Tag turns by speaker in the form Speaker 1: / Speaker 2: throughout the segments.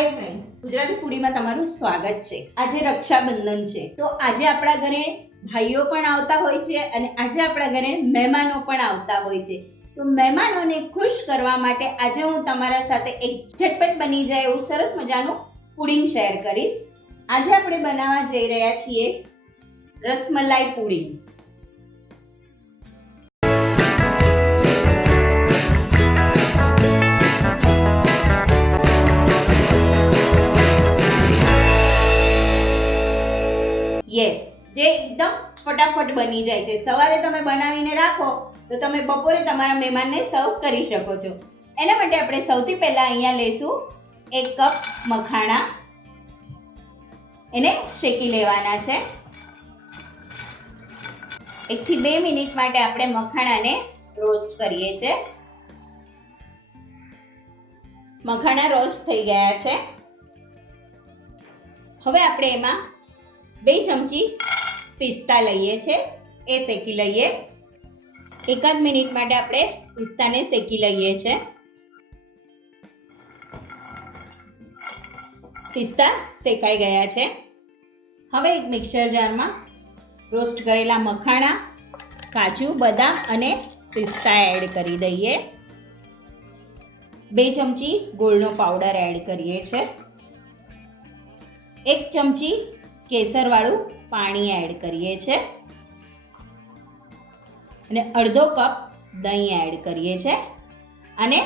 Speaker 1: Hi friends Gujarati ફૂડીમાં તમારું સ્વાગત છે. આજે રક્ષાબંધન છે. તો આજે આપણા ઘરે ભાઈઓ પણ આવતા હોય છે અને આજે આપણા ઘરે મહેમાનો પણ આવતા હોય છે. તો મહેમાનોને ખુશ કરવા માટે આજે હું તમારા સાથે એક ઝટપટ બની જાય એવું સરસ મજાનું પુડિંગ શેર કરીશ. આજે આપણે બનાવવા જઈ રહ્યા છીએ રસમલાઈ પુડિંગ. યસ જે એકદમ ફટાફટ બની જાય છે. સવારે તમે બનાવીને રાખો, તો તમે બપોરે તમારા મહેમાનને સર્વ કરી શકો છો. એના માટે આપણે સૌથી પહેલાં અહીંયા લઈશું એક કપ મખાણા. એને શેકી લેવાના છે. એકથી બે મિનિટ માટે આપણે મખાણાને રોસ્ટ કરીએ છીએ. મખાણા રોસ્ટ થઈ ગયા છે. હવે આપણે એમાં બે ચમચી પિસ્તા લઈએ છે, એ શેકી લઈએ. એકાદ મિનિટ માટે આપણે પિસ્તાને શેકી લઈએ છે. પિસ્તા શેકાઈ ગયા છે. હવે એક મિક્સર જારમાં રોસ્ટ કરેલા મખાણા, કાજુ, બદામ અને પિસ્તા એડ કરી દઈએ. બે ચમચી ગોળનો પાવડર એડ કરીએ છે. એક ચમચી કેસરવાળું પાણી એડ કરીએ છીએ અને અડધો કપ દહીં એડ કરીએ છીએ અને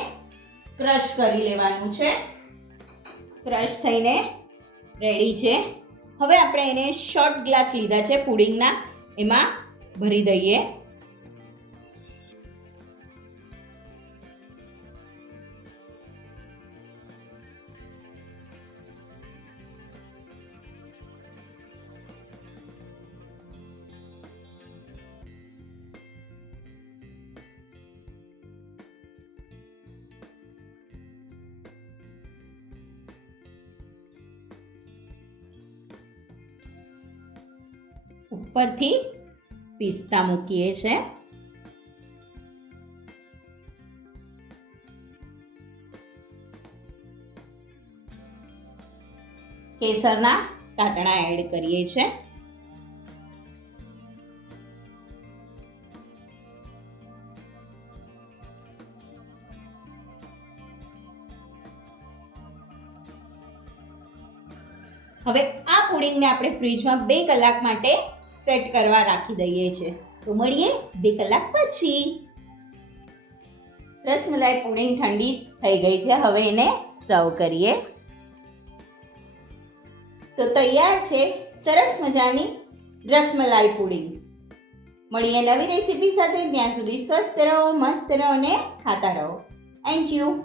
Speaker 1: ક્રશ કરી લેવાનું છે. ક્રશ થઈને રેડી છે. હવે આપણે એને શોર્ટ ગ્લાસ લીધા છે પુડિંગના. એમાં ભરી દઈએ. ઉપરથી પિસ્તા મૂકીએ છે. કેસરના ટાંકણા એડ કરીએ છે. હવે આ પુડિંગને આપણે ફ્રીજમાં બે કલાક માટે સેટ કરવા રાખી દઈએ છે. તો મળીએ બે કલાક પછી. રસમલાઈ પુડિંગ ઠંડી થઈ ગઈ છે. હવે એને સર્વ કરીએ. તો તૈયાર છે સરસ મજાની રસમલાઈ પુડિંગ. મળીએ નવી રેસીપી સાથે. ત્યાં સુધી સ્વસ્થ રહો, મસ્ત રહો અને ખાતા રહો. Thank you